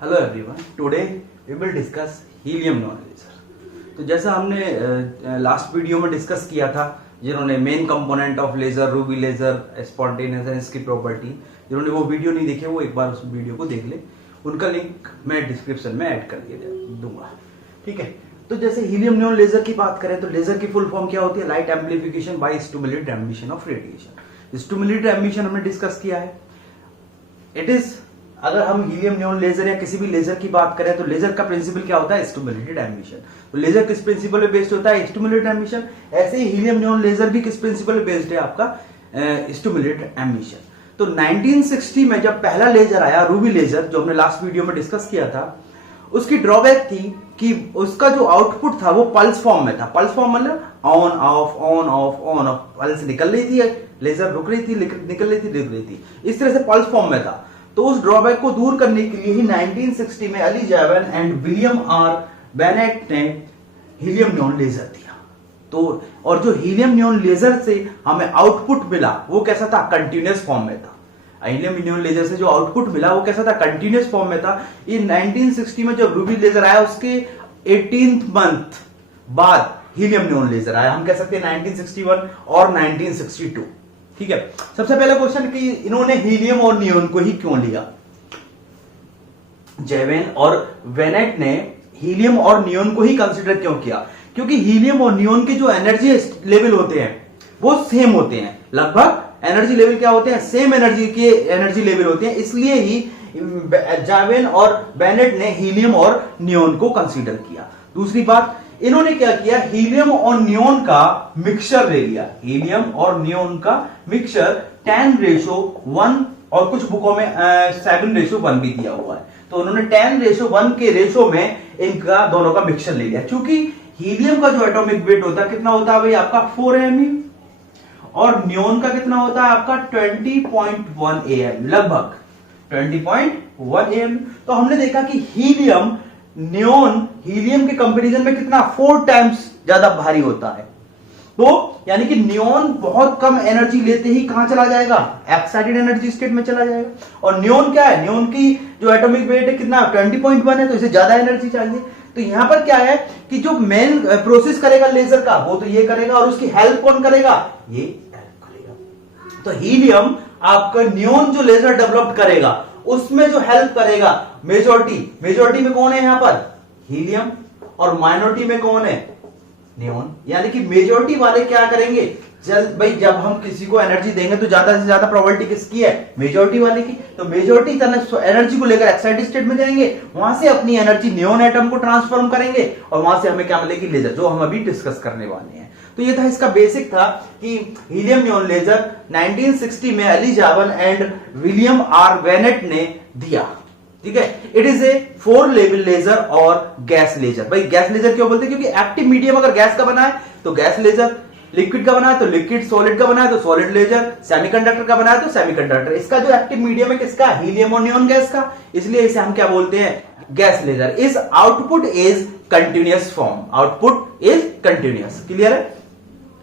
Hello everyone, today we will discuss helium neon laser. तो जैसा हमने लास्ट वीडियो में डिस्कस किया था, जिन्होंने main component of laser, ruby laser, spontaneous की प्रॉपर्टी, जिन्होंने वो वीडियो नहीं देखे वो एक बार उस वीडियो को देख ले। उनका लिंक मैं डिस्क्रिप्शन में ऐड कर दूंगा, ठीक है। तो जैसे हीलियम नियॉन लेजर की बात करें तो लेजर की फुल फॉर्म क्या होती है? Light amplification by stimulated emission of radiation. Stimulated emission हमने डिस्कस किया है। इट इज, अगर हम हीलियम नियॉन लेजर या किसी भी लेजर की बात करें तो लेजर का प्रिंसिपल क्या होता है? Stimulated emission. तो लेजर किस प्रिंसिपल पे बेस्ड होता है? Stimulated emission. ऐसे ही हीलियम नियॉन लेजर भी किस प्रिंसिपल पे बेस्ड है? आपका स्टिमुलेटेड एमिशन। तो 1960 में जब पहला लेजर आया, रूबी लेजर, जो हमने लास्ट वीडियो में डिस्कस किया था, उसकी ड्रॉबैक थी कि उसका जो आउटपुट था वो पल्स फॉर्म में था। पल्स फॉर्म मतलब on off on off on off, pulse निकल रही थी, लेजर रुक रही थी, निकल रही थी, रुक रही थी, इस तरह से पल्स फॉर्म में था। तो उस ड्रॉबैक को दूर करने के लिए ही 1960 में Ali Javan and William R Bennett ने हीलियम नियॉन लेजर दिया। तो और जो हीलियम नियॉन लेजर से हमें आउटपुट मिला वो कैसा था? कंटिन्यूअस फॉर्म में था। हीलियम नियॉन लेजर से जो आउटपुट मिला वो कैसा था? कंटिन्यूअस फॉर्म में था। ये 1960 में जब रूबी लेजर आया उसके 18th मंथ बाद हीलियम नियॉन लेजर आया। हम कह सकते हैं 1961 और 1962, ठीक है। सबसे पहला क्वेश्चन कि इन्होंने हीलियम और नियॉन को ही क्यों लिया? जैवन और वेनेट ने हीलियम और नियॉन को ही कंसीडर क्यों किया? क्योंकि हीलियम और नियॉन के जो एनर्जी लेवल होते हैं वो सेम होते हैं, लगभग एनर्जी लेवल क्या होते हैं? सेम एनर्जी के एनर्जी लेवल होते हैं। इसलिए ही जैवन और बेनेट ने हीलियम और नियॉन को कंसीडर किया। दूसरी बात, इन्होंने क्या किया? हीलियम और नियॉन का मिक्सचर ले लिया। हीलियम और नियॉन का मिक्सचर 10:1 और कुछ बुकों में 7:1 भी दिया हुआ है। तो उन्होंने 10:1 के रेशो में इनका दोनों का मिक्सचर ले लिया। क्योंकि हीलियम का जो एटॉमिक वेट होता है कितना होता है भाई? आपका 4 AMU, और नियॉन का कितना होता है? आपका 20.1 AMU, लगभग 20.1 AMU। तो हमने देखा कि हीलियम नियॉन हीलियम के कंपैरिजन में कितना? 4 टाइम्स ज्यादा भारी होता है। तो यानी कि नियॉन बहुत कम एनर्जी लेते ही कहां चला जाएगा? एक्साइटेड एनर्जी स्टेट में चला जाएगा। और नियॉन क्या है? नियॉन की जो एटॉमिक वेट है कितना? 20.1 है, तो इसे ज्यादा एनर्जी चाहिए। तो यहां पर क्या है कि जो मेन प्रोसेस करेगा लेजर का वो तो ये करेगा, और उसकी हेल्प कौन करेगा? ये हेल्प करेगा। तो हीलियम आपका नियॉन जो लेजर डेवलप करेगा उसमें जो हेल्प करेगा, मेजॉरिटी में कौन है यहां पर? हीलियम। और माइनॉरिटी में कौन है? नियॉन। यानी कि मेजॉरिटी वाले क्या करेंगे? भाई जब हम किसी को एनर्जी देंगे तो ज्यादा से ज्यादा प्रोबेबिलिटी किसकी है? मेजॉरिटी वाले की। तो मेजॉरिटी एनर्जी को लेकर एक्साइटेड स्टेट में जाएंगे, वहां से अपनी एनर्जी नियॉन एटम को ट्रांसफॉर्म करेंगे, और वहां से हमें क्या मिलेगी? लेजर, जो हम अभी डिस्कस करने वाले हैं। तो ये था, इसका बेसिक था कि हीलियम नियॉन लेजर 1960 में Ali Javan and William R Bennett ने दिया, ठीक है। It is a 4 level laser और गैस लेजर। भाई गैस लेजर क्यों बोलते हैं? क्योंकि एक्टिव मीडियम अगर गैस का बना है तो गैस लेजर, लिक्विड का बना है तो लिक्विड, सॉलिड का बना है तो सॉलिड लेजर, सेमीकंडक्टर का बना है तो सेमीकंडक्टर। इसका जो एक्टिव मीडियम है किसका? हीलियम और नियॉन गैस का, इसलिए इसे हम क्या बोलते हैं? Gas laser. इस output is continuous form, output is continuous. Clear है?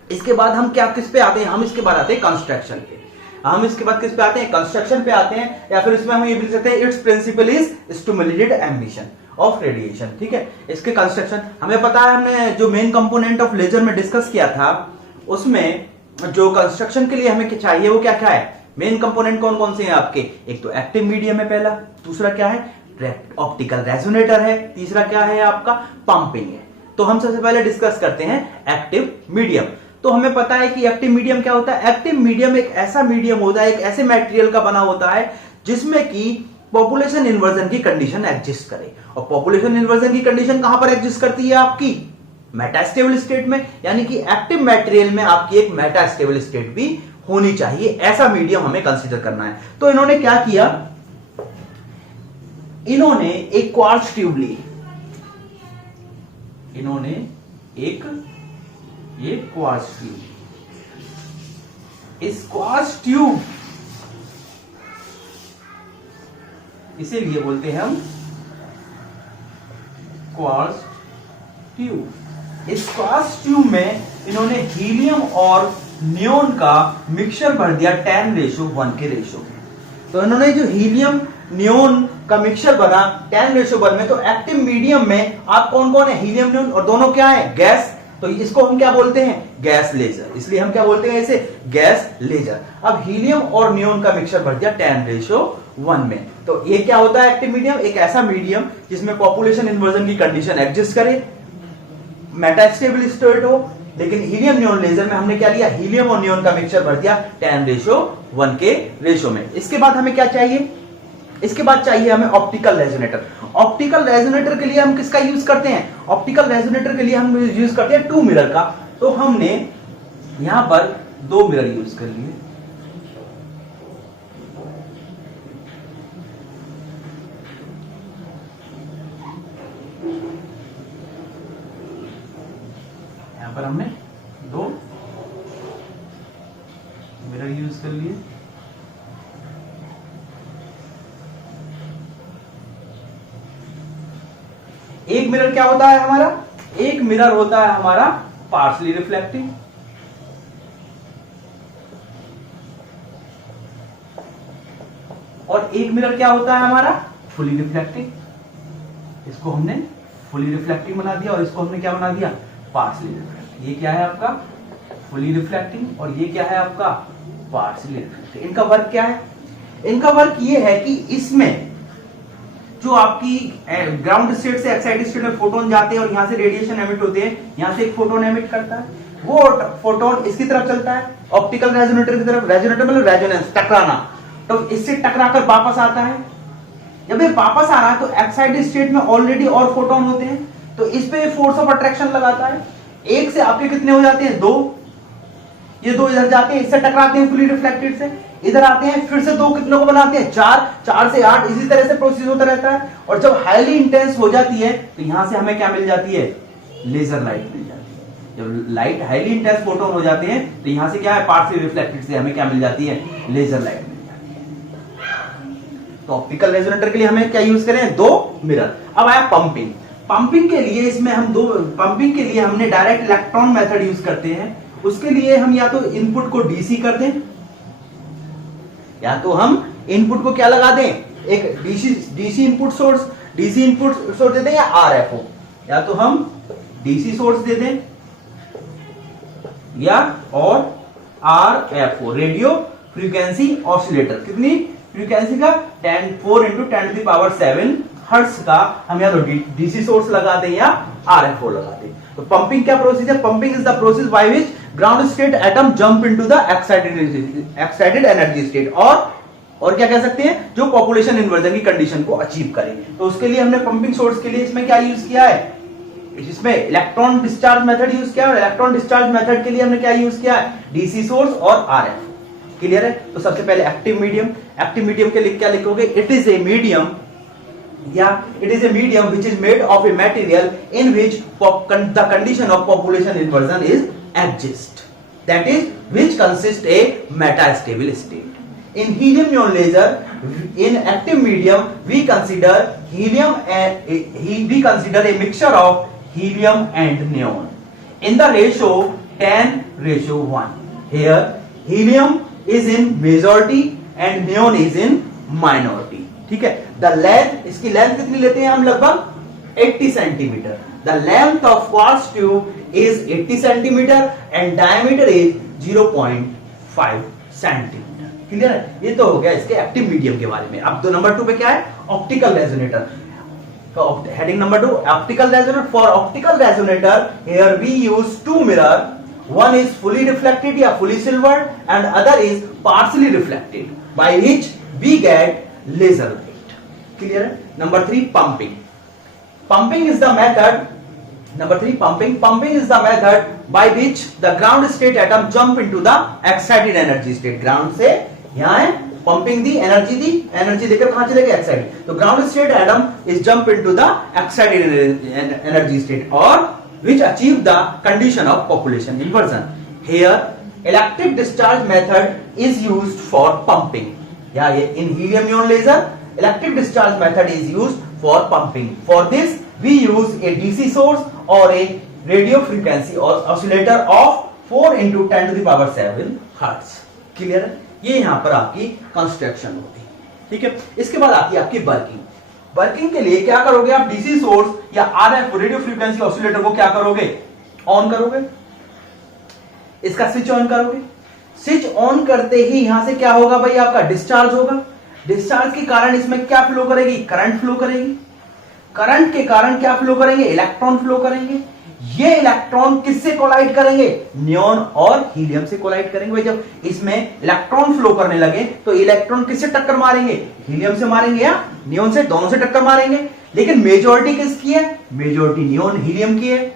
इसके बाद हम क्या किस पे आते हैं? हम इसके बाद आते हैं कंस्ट्रक्शन पे। हम इसके बाद किस पे आते हैं? कंस्ट्रक्शन पे आते हैं, या फिर इसमें हम ये भी लिख सकते हैं it's principle is stimulated emission of radiation, ठीक है। इसके कंस्ट्रक्शन हमें पता है, हमने जो मेन कंपोनेंट ऑफ लेजर में डिस्कस किया था उसमें जो कंस्ट्रक्शन के लिए हमें क्या चाहिए वो क्या क्या है? मेन कंपोनेंट कौन कौन से हैं आपके? एक तो एक्टिव मीडियम है पहला, दूसरा क्या है? ऑप्टिकल रेजोनेटर है, तीसरा क्या है? आपका पंपिंग है। तो हम सबसे पहले डिस्कस करते हैं एक्टिव मीडियम। तो हमें पता है कि एक्टिव मीडियम क्या होता है? एक्टिव मीडियम एक ऐसा मीडियम होता है, एक ऐसे मटेरियल का बना होता है जिसमें कि पॉपुलेशन इन्वर्जन की कंडीशन एग्जिस्ट करे। और पॉपुलेशन इन्वर्जन की कंडीशन कहां पर एग्जिस्ट करती है? आपकी मेटास्टेबल स्टेट में। यानी कि एक्टिव मटेरियल में आपकी एक मेटास्टेबल स्टेट भी होनी चाहिए। ऐसा मीडियम हमें कंसीडर करना है। तो इन्होंने क्या किया? इन्होंने एक क्वार्ट्ज ट्यूब ली। इन्होंने एक क्वार्ट्ज ट्यूब, इस क्वार्ट्ज ट्यूब इसीलिए बोलते हैं हम क्वार्ट्ज ट्यूब। इस क्वार्ट्ज ट्यूब में इन्होंने हीलियम और नियॉन का मिक्सचर भर दिया 10:1 के रेशो में। तो इन्होंने जो हीलियम नियॉन का मिक्सचर बना 10:1 में, तो एक्टिव मीडियम में आप कौन कौन है, हीलियम नियॉन, और दोनों क्या है, गैस, तो इसको हम क्या बोलते हैं, गैस लेजर, इसलिए हम क्या बोलते हैं इसे, गैस लेजर। अब हीलियम और नियॉन का मिक्सचर भर दिया 10:1 में, तो ये क्या होता है एक्टिव मीडियम, एक ऐसा मीडियम जिसमें पॉपुलेशन इन्वर्जन की कंडीशन एग्जिस्ट करे, मेटास्टेबल स्टेट हो। लेकिन हीलियम नियॉन लेजर में हमने क्या लिया, हीलियम और नियॉन का मिक्सचर भर दिया 10:1 के रेशो में। इसके बाद हमें क्या चाहिए, इसके बाद चाहिए हमें ऑप्टिकल रेजोनेटर। ऑप्टिकल रेजोनेटर के लिए हम किसका यूज करते हैं, ऑप्टिकल रेजोनेटर के लिए हम यूज करते हैं 2 मिरर का। तो हमने यहां पर 2 मिरर यूज कर लिए, यहां पर हमने 2 मिरर यूज कर लिए। एक मिरर क्या होता है हमारा, एक मिरर होता है हमारा पार्शली रिफ्लेक्टिंग, और एक मिरर क्या होता है हमारा फुली रिफ्लेक्टिंग। इसको हमने फुली रिफ्लेक्टिंग बना दिया और इसको हमने क्या बना दिया, पार्शली रिफ्लेक्टिंग। ये क्या है आपका फुली रिफ्लेक्टिंग और ये क्या है आपका पार्शली रिफ्लेक्टिंग। इनका वर्क क्या है, इनका वर्क ये है कि इसमें जो आपकी ग्राउंड स्टेट से एक्साइटेड स्टेट में फोटोन जाते हैं और यहां से रेडिएशन एमिट होते हैं, यहां से एक फोटोन एमिट करता है, वो फोटोन इसकी तरफ चलता है ऑप्टिकल रेजोनेटर की तरफ, रेजोनेटर मतलब रेजोनेंस, टकराना, तो इससे टकराकर वापस आता है। जब ये वापस आ रहा है तो एक्साइटेड स्टेट में ऑलरेडी और फोटोन होते हैं, तो इस पे फोर्स ऑफ अट्रैक्शन लगाता है। एक से आपके कितने हो जाते हैं, 2, ये 2 इधर जाते हैं, इससे टकराते हैं फुली रिफ्लेक्टेड से, इधर आते हैं, फिर से 2 कितनों को बनाते हैं, 4, 4 से 8, इसी तरह से प्रोसेस होता रहता है। और जब हाईली इंटेंस हो जाती है तो यहां से हमें क्या मिल जाती है, लेजर लाइट मिल जाती है। जब लाइट हाईली इंटेंस फोटोन हो जाते हैं तो यहां से क्या है, पार्शियल रिफ्लेक्टेड से हमें क्या मिल जाती है, लेजर लाइट मिल जाती है। तो ऑप्टिकल रेजोनेटर के लिए हमें क्या यूज करें, 2 मिरर। अब आया पंपिंग। पंपिंग के लिए इसमें हम पंपिंग के लिए हमने डायरेक्ट इलेक्ट्रॉन मेथड यूज करते हैं। उसके लिए हम या तो इनपुट को डीसी कर दें, या तो हम इनपुट को क्या लगा दें, एक डीसी इनपुट सोर्स दे दें, या आरएफओ, या तो हम डीसी सोर्स दे दें या और आरएफओ, रेडियो फ्रीक्वेंसी ऑसिलेटर। कितनी फ्रीक्वेंसी का, 4 × 10⁷ हर्ट्ज का हम या तो डीसी सोर्स लगा दें या आरएफओ लगा दें। तो पंपिंग क्या प्रोसेस है, pumping is the process by which ground state atom jump into the excited energy state, और क्या कह सकते हैं, जो पॉपुलेशन इन्वर्जन की कंडीशन को अचीव करे। तो उसके लिए हमने पंपिंग सोर्स के लिए इसमें क्या यूज किया है, इसमें इलेक्ट्रॉन डिस्चार्ज मेथड यूज किया है, और इलेक्ट्रॉन डिस्चार्ज मेथड के लिए हमने क्या यूज किया है, डीसी सोर्स और आरएफ। क्लियर है। तो सबसे पहले एक्टिव मीडियम के लिए क्या लिखोगे, it is a medium, it is a medium which is made of a material in which the condition of population inversion is exist, that is which consists a metastable state. In helium neon laser, in active medium we consider a mixture of helium and neon in the ratio 10:1. Here helium is in majority and neon is in minority. ठीक है। The length, इसकी length कितनी लेते हैं हम, लगभग 80 centimetre. The length of quartz tube is 80 centimetre and diameter is 0.5 centimetre. Clear है। ये तो हो गया इसके एक्टिव मीडियम के बारे में। अब तो नंबर 2 पे क्या है, optical resonator. Heading number 2, optical resonator. For optical resonator here we use 2 mirror, one is fully reflected या fully silvered and other is partially reflected, by which we get laser light. Clear है। Number 3, pumping. Pumping is the method. Number 3, pumping is the method by which the ground state atom jump into the excited energy state. Ground से यहाँ है pumping दी, energy लेकर कहाँ चले गए, excited. तो ground state atom is jump into the excited energy state or which achieve the condition of population inversion. Here electric discharge method is used for pumping. Yeah, in helium neon laser electric discharge method is used for pumping. For this we use a DC source or a radio frequency or oscillator of 4 × 10⁷ hertz. Clear है। ये यहां पर आपकी construction होती है। ठीक है। इसके बाद आती है आपकी वर्किंग। वर्किंग के लिए क्या करोगे आप, डीसी सोर्स या आरएफ रेडियो फ्रीक्वेंसी ऑसिलेटर को क्या करोगे, ऑन करोगे, इसका स्विच ऑन करोगे। स्विच ऑन करते ही यहां से क्या होगा भाई, आपका डिस्चार्ज होगा। डिस्चार्ज के कारण इसमें क्या फ्लो करेगी, करंट फ्लो करेगी। करंट के कारण क्या फ्लो करेंगे, इलेक्ट्रॉन फ्लो करेंगे। ये इलेक्ट्रॉन किससे कोलाइड करेंगे, नियोन और हीलियम से कोलाइड करेंगे। भाई जब इसमें इलेक्ट्रॉन फ्लो करने लगे तो इलेक्ट्रॉन किससे टक्कर मारेंगे, हीलियम से मारेंगे या नियोन से, दोनों से टक्कर मारेंगे। लेकिन मेजॉरिटी किसकी है, मेजॉरिटी नियोन हीलियम की है।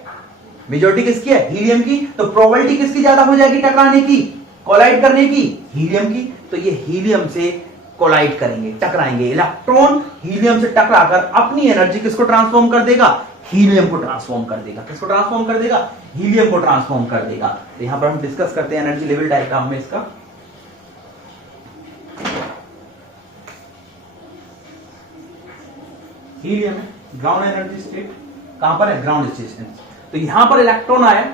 मेजॉरिटी किसकी है, हीलियम की। तो प्रोबेबिलिटी किसकी ज्यादा हो जाएगी टकराने की, कोलाइड करने की, हीलियम की। तो ये हीलियम से कोलाइड करेंगे, टकराएंगे। इलेक्ट्रॉन हीलियम से टकराकर अपनी एनर्जी किसको ट्रांसफॉर्म कर देगा, हीलियम को ट्रांसफॉर्म कर देगा। किसको ट्रांसफॉर्म कर देगा, हीलियम को ट्रांसफॉर्म कर देगा। तो यहां पर हम डिस्कस करते हैं एनर्जी लेवल डायग्राम में इसका। हीलियम है ग्राउंड एनर्जी स्टेट, कहां पर है, ग्राउंड स्टेशन। तो यहां पर इलेक्ट्रॉन आया,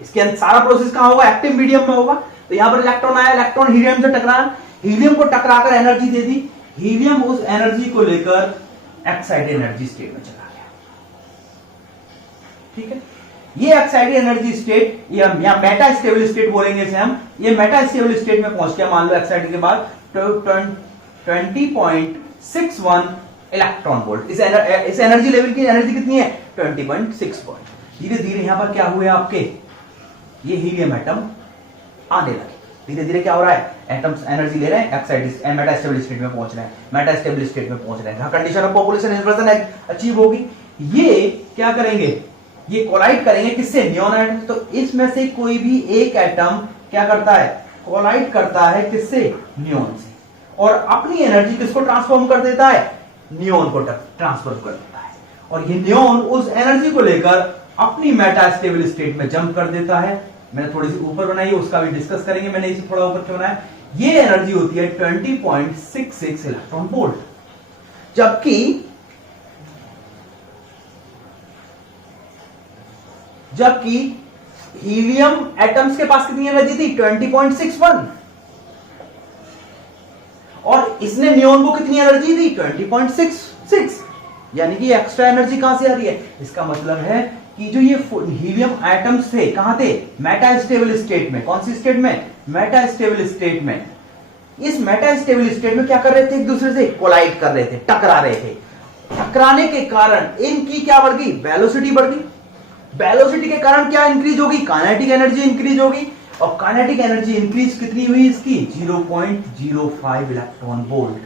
इसके अंदर सारा प्रोसेस कहां होगा, एक्टिव मीडियम में होगा। तो यहां पर इलेक्ट्रॉन आया, इलेक्ट्रॉन हीलियम से टकराया, हीलियम को टकराकर एनर्जी दे दी। हीलियम उस एनर्जी को लेकर एक्साइटेड एनर्जी स्टेट में चला गया। ठीक है, ये एक्साइटेड एनर्जी स्टेट या मेटा स्टेबल स्टेट बोलेंगे इसे हम। ये मेटा स्टेबल स्टेट में पहुंच गया, मान लो एक्साइटेड के बाद 20.61 इलेक्ट्रॉन वोल्ट। इस एनर्जी लेवल की एनर्जी कितनी है, 20.6 वोल्ट। धीरे धीरे यहां पर क्या हुए आपके, ये हीलियम एटम आने लगे। धीरे धीरे क्या हो रहा है, एटम्स एनर्जी ले रहे हैं, एक्साइटेड मेटा स्टेबल स्टेट में पहुंच रहे हैं, मेटा स्टेबल स्टेट में पहुंच रहे हैं, जहां condition of population inversion achieve होगी। ये क्या करेंगे, ये कोलाइड करेंगे किससे, नियोन एटम। तो इसमें से कोई भी एक एटम क्या करता है, कोलाइड करता है किससे, नियोन से, और अपनी एनर्जी किसको ट्रांसफॉर्म कर देता है, नियोन को ट्रांसफर कर देता है। और ये नियोन उस एनर्जी को लेकर अपनी मेटा स्टेबल स्टेट में जंप कर देता है। मैंने थोड़ी सी ऊपर बनाई है, उसका भी डिस्कस करेंगे, मैंने इसे थोड़ा ऊपर क्यों बनाया। ये एनर्जी होती है 20.66 इलेक्ट्रॉन वोल्ट, जबकि हीलियम एटम्स के पास कितनी एनर्जी थी, 20.61, और इसने नियोन को कितनी एनर्जी दी, 20.66। यानी कि एक्स्ट्रा एनर्जी कहां से आ रही है, इसका मतलब है कि जो ये हीलियम एटम्स थे कहां थे, मेटा स्टेबल स्टेट में। कौन सी स्टेट में, मेटा स्टेबल स्टेट में। इस मेटा स्टेबल स्टेट में क्या कर रहे थे, एक दूसरे से कोलाइड कर रहे थे, टकरा रहे थे। टकराने के कारण इनकी क्या बढ़ गई, वेलोसिटी बढ़ गई। वेलोसिटी के कारण क्या इंक्रीज होगी, काइनेटिक एनर्जी इंक्रीज होगी। और काइनेटिक एनर्जी इंक्रीज कितनी हुई इसकी, 0.05 इलेक्ट्रॉन वोल्ट।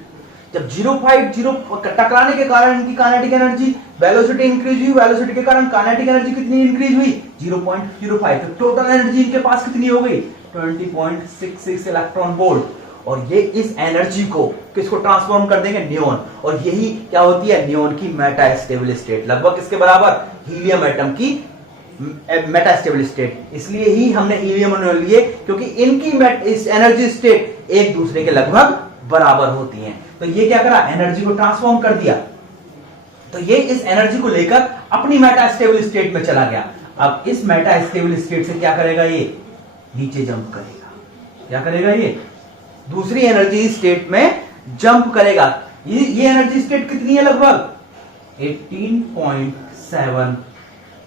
जब 0.0 टकराने के कारण इनकी काइनेटिक एनर्जी, वेलोसिटी इंक्रीज हुई, वेलोसिटी के कारण काइनेटिक एनर्जी कितनी इंक्रीज हुई, 0.05। तो टोटल एनर्जी इनके पास कितनी हो गई, 20.66 इलेक्ट्रॉन वोल्ट। और ये इस एनर्जी को किसको ट्रांसफॉर्म कर देंगे, नियोन। और यही क्या होती है, नियोन की मेटा स्टेबल स्टेट, लगभग किसके बराबर, हीलियम एटम की मेटा स्टेबल स्टेट। इसलिए ही हमने हीलियम लिए, क्योंकि इनकी इस एनर्जी स्टेट एक दूसरे के लगभग बराबर होती हैं। तो ये क्या करा, एनर्जी को ट्रांसफॉर्म कर दिया। तो ये इस एनर्जी को लेकर अपनी मेटा स्टेबल स्टेट में चला गया। अब इस मेटा स्टेबल स्टेट से क्या करेगा, ये नीचे जंप करेगा। क्या करेगा, ये दूसरी एनर्जी स्टेट में जंप करेगा। ये एनर्जी स्टेट कितनी है, लगभग 18.7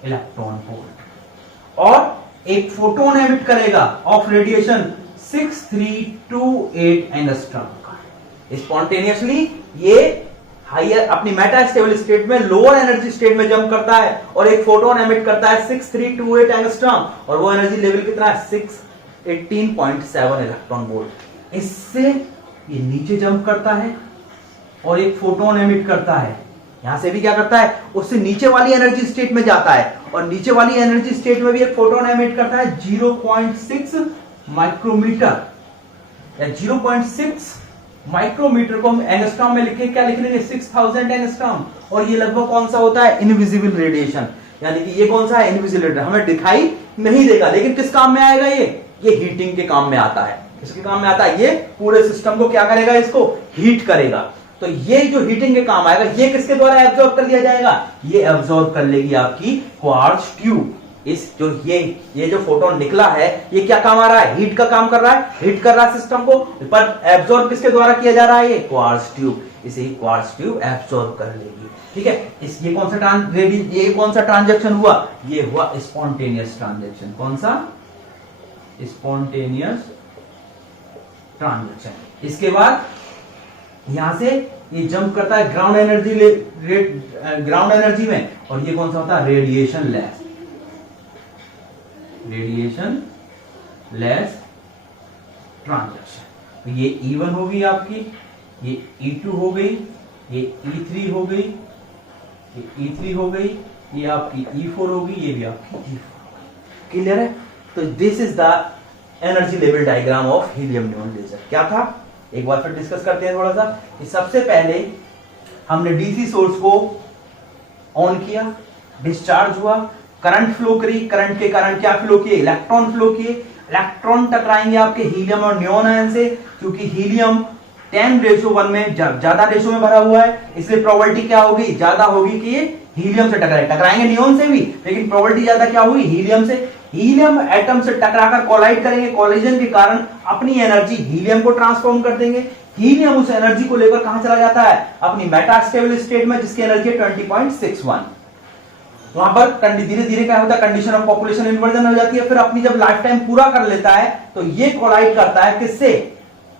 इलेक्ट्रॉन वोल्ट। और एक फोटोन एमिट करेगा ऑफ रेडिएशन 6328 एंगस्ट्रॉम का। स्पॉन्टेनियसली ये हायर अपनी मेटा स्टेबल स्टेट में लोअर एनर्जी स्टेट में जंप करता है और एक फोटोन एमिट करता है 6328 एंगस्ट्रॉम, और वो एनर्जी लेवल कितना है, 18.7 इलेक्ट्रॉन वोल्ट। इससे ये नीचे जंप करता है और एक फोटोन एमिट करता है। यहां से भी क्या करता है, उससे नीचे वाली एनर्जी स्टेट में जाता है, और नीचे वाली एनर्जी स्टेट में भी एक फोटोन एमिट करता है 0.6 माइक्रोमीटर, या 0.6 माइक्रोमीटर को हम एंगस्ट्रॉम में लिखे, क्या लिख लेंगे, 6000 एंगस्ट्रॉम। और ये लगभग कौन सा होता है, इनविजिबल रेडिएशन। यानी कि ये कौन सा है, इनविजिबल रेडिएशन, हमें दिखाई नहीं देगा, लेकिन किस काम में आएगा, ये हीटिंग के काम में आता है। किसके काम में आता है, ये पूरे सिस्टम को क्या करेगा, इसको हीट करेगा। तो ये जो हीटिंग के काम आएगा, ये किसके द्वारा एब्जॉर्ब कर लिया जाएगा, ये एब्जॉर्ब कर लेगी आपकी क्वार्ट्ज ट्यूब। इस जो ये जो फोटोन निकला है, ये क्या काम आ रहा है, हीट का काम कर रहा है, हीट कर रहा है सिस्टम को, पर एब्जॉर्ब किसके द्वारा किया जा रहा है, ये क्वार्ट्ज ट्यूब। इसे ही क्वार्ट्ज ट्यूब एब्सॉर्ब कर लेगी। ठीक है, इस ये कौन सा ट्रांजैक्शन हुआ? ये हुआ स्पॉन्टेनियस ट्रांजैक्शन। कौन सा? Spontaneous transaction. इसके बाद यहां से ये जंप करता है ग्राउंड एनर्जी में, और ये कौन सा होता है? Radiation less transaction. तो ये E1 होगी आपकी, ये E2 हो गई, ये E3 हो गई, ये E3 हो गई, ये आपकी E4 होगी, ये भी आपकी E4 होगी। क्लियर है? तो this is the energy level diagram of helium neon laser. क्या था? एक बार फिर डिस्कस करते हैं थोड़ा सा। कि सबसे पहले हमने डीसी सोर्स को ऑन किया, डिस्चार्ज हुआ, करंट फ्लो करी, करंट के कारण क्या फ्लो किए? इलेक्ट्रॉन फ्लो किए। इलेक्ट्रॉन टकराएंगे आपके हीलियम और नियॉन आयन से, क्योंकि हीलियम 10:1 में ज्यादा रेशो में भरा हुआ है, इसलिए प्रोबेबिलिटी क्या होगी? ज्यादा होगी कि ये हीलियम से टकराएंगे नियॉन से भी, लेकिन प्रोबेबिलिटी ज्यादा क्या होगी? हीलियम से। हीलियम एटम से टकराकर कोलाइड करेंगे, कोलिजन के कारण अपनी एनर्जी हीलियम को ट्रांसफॉर्म कर देंगे। हीलियम उस एनर्जी को लेकर कहां चला जाता है? अपनी मेटा स्टेबल स्टेट में, जिसकी एनर्जी है 20.61। वहां पर धीरे धीरे क्या होता है? कंडीशन ऑफ पॉपुलेशन इन्वर्जन हो जाती है। फिर अपनी जब लाइफ टाइम पूरा कर लेता है तो ये कोलाइड करता है किससे?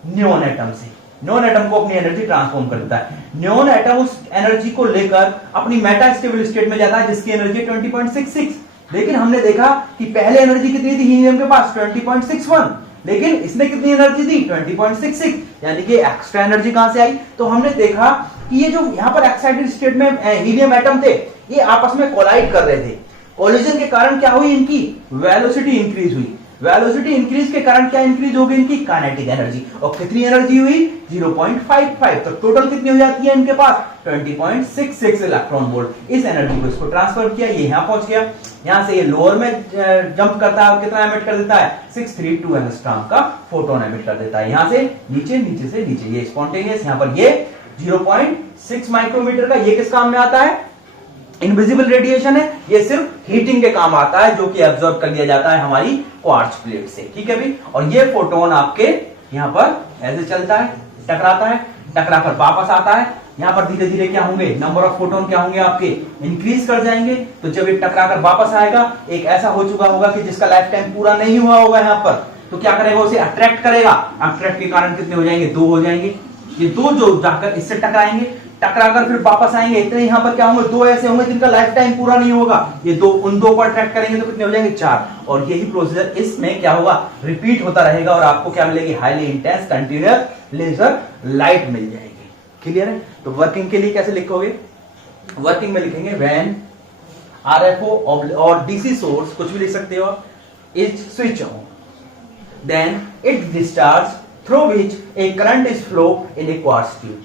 नियॉन एटम से। नियॉन एटम को अपनी एनर्जी ट्रांसफॉर्म कर देता है। नियॉन एटम उस एनर्जी को लेकर अपनी मेटा स्टेबल स्टेट में जाता है, जिसकी एनर्जी है 20.66। लेकिन हमने देखा कि पहले एनर्जी कितनी थी हीलियम के पास? 20.61, लेकिन इसने कितनी एनर्जी दी? 20.66, यानी कि एक्स्ट्रा एनर्जी कहां से आई? तो हमने देखा कि ये जो यहां पर एक्साइटेड स्टेट में हीलियम एटम थे, ये आपस में कोलाइड कर रहे थे। कोलिजन के कारण क्या हुई? इनकी वेलोसिटी इंक्रीज हुई। वेलोसिटी इंक्रीज के कारण क्या इंक्रीज हो गई? इनकी काइनेटिक एनर्जी। और कितनी एनर्जी हुई? 0.55। तो टोटल कितनी हो जाती है इनके पास? 20.66 इलेक्ट्रॉन वोल्ट। इस एनर्जी को इसको ट्रांसफर किया, ये यहां पहुंच गया। यहां से ये लोअर में जंप करता है, कितना एमिट कर देता है? 632 एंगस्ट्रॉम का फोटोन एमिट कर देता है। यहां से नीचे, नीचे से नीचे, ये स्पॉन्टेनियस। यहां पर ये 0.6 माइक्रोमीटर का, ये किस काम में आता है? इनविजिबल रेडिएशन है। ये सिर्फ हीटिंग के काम आता है, जो कि एब्जॉर्ब कर लिया जाता है हमारी क्वार्ट्ज प्लेट से। ठीक है भी। और ये फोटोन आपके यहां पर ऐसे चलता है, टकराता है, टकराकर वापस आता है। यहां पर धीरे धीरे क्या होंगे? नंबर ऑफ फोटोन क्या होंगे आपके? इंक्रीज कर जाएंगे। तो जब ये टकराकर वापस आएगा, एक ऐसा हो चुका होगा कि जिसका लाइफ टाइम पूरा नहीं हुआ होगा यहां पर, तो क्या करेगा? उसे अट्रैक्ट करेगा। अट्रैक्ट के कारण कितने हो जाएंगे? 2 हो जाएंगे। ये 2 जो जाकर इससे टकराएंगे, टकराकर फिर वापस आएंगे। इतने यहां पर क्या होंगे? 2 ऐसे होंगे जिनका लाइफ टाइम पूरा नहीं होगा। ये 2 उन 2 को अट्रैक्ट करेंगे तो कितने हो जाएंगे? 4। और यही प्रोसीजर इसमें क्या होगा? रिपीट होता रहेगा, और आपको क्या मिलेगी? Highly intense continuous laser light मिल जाएगी। क्लियर है? तो वर्किंग के लिए कैसे लिखोगे? वर्किंग में लिखेंगे व्हेन RFO और DC सोर्स, कुछ भी लिख सकते हो, is switch on, then it discharge through which a current is flow in a quartz tube,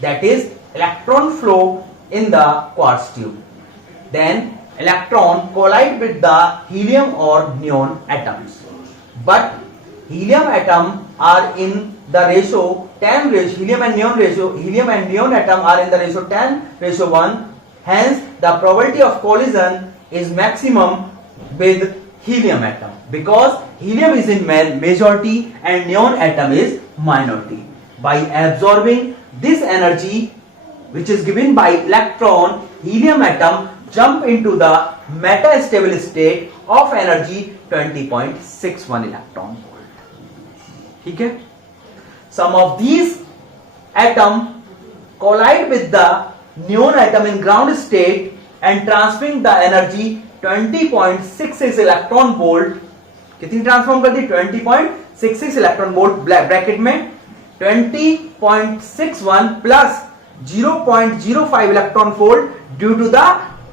that is electron flow in the quartz tube. Then electron collide with the helium or neon atoms, but helium atom are in the ratio 10 ratio, helium and neon atom are in the ratio 10:1. Hence the probability of collision is maximum with helium atom, because helium is in majority and neon atom is minority. By absorbing this energy which is given by electron, helium atom jump into the metastable state of energy 20.61 electron volt. ठीक है? Some of these atom collide with the neon atom in ground state and transferring the energy 20.66 electron volt. कितनी transform कर दी? 20.66 electron volt. Bracket में 20.61 plus 0.05 electron volt due to the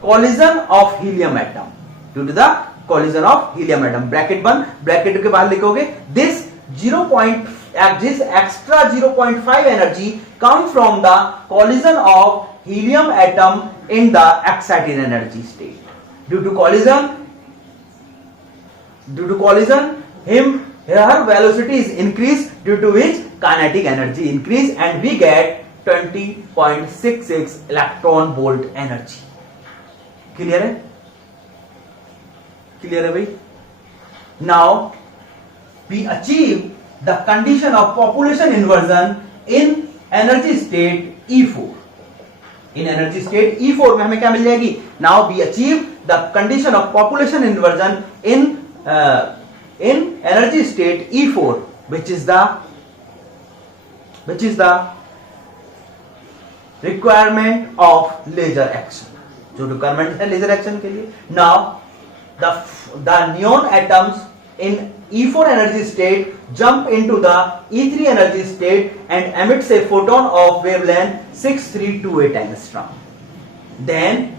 collision of helium atom. Due to the collision of helium atom. Bracket बंद। Bracket के बाद लिखोगे this extra 0.5 energy come from the collision of helium atom in the excited energy state. Due to collision, her velocity is increased, due to which kinetic energy increase, and we get 20.66 electron volt energy. Clear है? Clear है भाई? Now we achieve the condition of population inversion in energy state E4। In energy state E4 में हमें क्या मिल जाएगी? Now we achieve the condition of population inversion in energy state E4 which is the requirement of laser action, जो requirement है laser action के लिए। Now the neon atoms in E4 energy state jump into the E3 energy state and emits a photon of wavelength 6328 angstrom. Then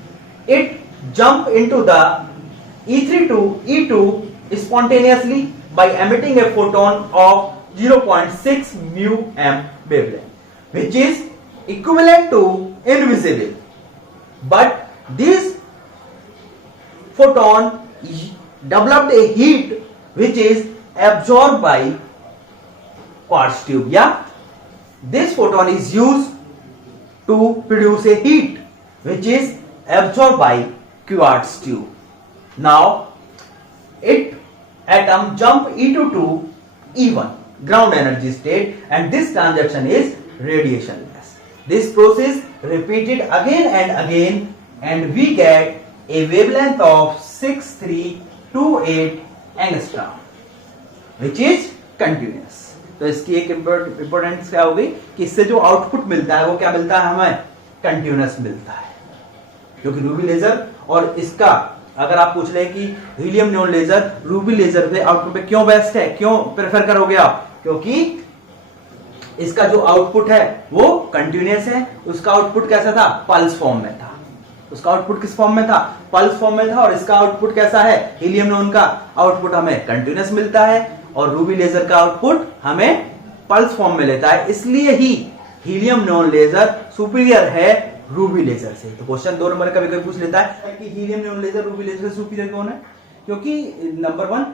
it jump into the E3 to E2 spontaneously by emitting a photon of 0.6 mu m wavelength, which is equivalent to invisible. But this photon developed a heat which is absorbed by quartz tube. Yeah, this photon is used to produce a heat which is absorbed by quartz tube. Now it atom jump E2 to E1 ground energy state, and this transaction is radiationless. This process repeated again and again, and we get a wavelength of 6328 angstrom which is continuous. तो इसकी एक importance क्या होगी कि इससे जो output मिलता है वो क्या मिलता है? हमें कंटिन्यूअस मिलता है, क्योंकि रूबी लेजर और इसका अगर आप पूछ लें कि helium neon laser ruby laser पे आउटपुट पे क्यों बेस्ट है, क्यों प्रेफर करोगे आप? क्योंकि इसका जो आउटपुट है वो कंटिन्यूअस है। उसका आउटपुट कैसा था? पल्स फॉर्म में था। उसका आउटपुट किस फॉर्म में था? पल्स फॉर्म में था। और इसका आउटपुट कैसा है? हीलियम नियॉन का आउटपुट हमें कंटिन्यूअस मिलता है और रूबी लेजर का आउटपुट हमें पल्स फॉर्म में लेता है। इसलिए ही हीलियम नियॉन लेजर सुपीरियर है रूबी लेजर से। तो क्वेश्चन 2 नंबर कभी कभी पूछ लेता है कि helium neon laser ruby laser से सुपीरियर कौन है? क्योंकि नंबर 1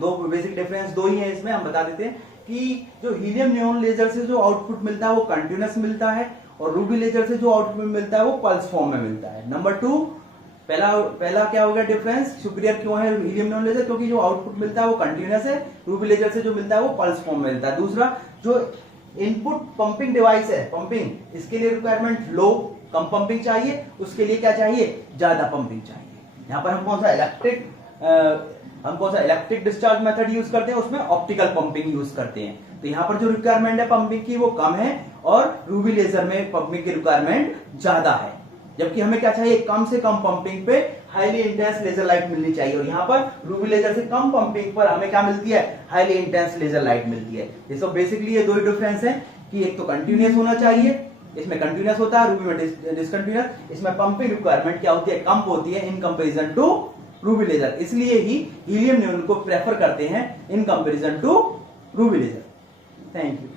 दो बेसिक डिफरेंस दो ही है इसमें। हम बता देते हैं कि जो हीलियम नियॉन लेजर से जो आउटपुट मिलता है वो कंटिन्यूअस मिलता है और रूबी लेजर से जो आउटपुट मिलता है वो पल्स फॉर्म में मिलता है। नंबर 2 पहला क्या हो गया डिफरेंस? सुपीरियर क्यों है हीलियम नियॉन लेजर? क्योंकि जो आउटपुट मिलता है वो कंटिन्यूअस है, रूबी लेजर से जो मिलता है वो पल्स फॉर्म में मिलता है। दूसरा, जो इनपुट पंपिंग डिवाइस है, पंपिंग, इसके लिए रिक्वायरमेंट लो, कम पंपिंग चाहिए, उसके लिए क्या चाहिए? ज्यादा पंपिंग चाहिए। यहाँ पर हम कौन सा इलेक्ट्रिक डिस्चार्ज मेथड यूज करते हैं? उसमें ऑप्टिकल पंपिंग यूज करते हैं। तो यहाँ पर जो रिक्वायरमेंट है पंपिंग की वो कम है और रूबी लेजर में पंपिंग की रिक्वायरमेंट ज्यादा है। जबकि हमें क्या चाहिए? कम से कम पंपिंग पे हाईली इंटेंस लेजर लाइट मिलनी चाहिए। और यहाँ पर रूबी लेजर से कम पंपिंग पर हमें क्या मिलती है? हाईली इंटेंस लेजर लाइट मिलती है। ये सब बेसिकली ये दो ही डिफरेंस है कि एक तो कंटिन्यूअस होना चाहिए, इसमें कंटिन्यूअस होता है, रूबी में डिसकंटिन्यूअस। इसमें पंपिंग रिक्वायरमेंट क्या होती है? कम होती है in comparison to ruby laser. इसलिए ही हीलियम नियॉन को प्रेफर करते हैं in comparison to ruby laser. Thank you.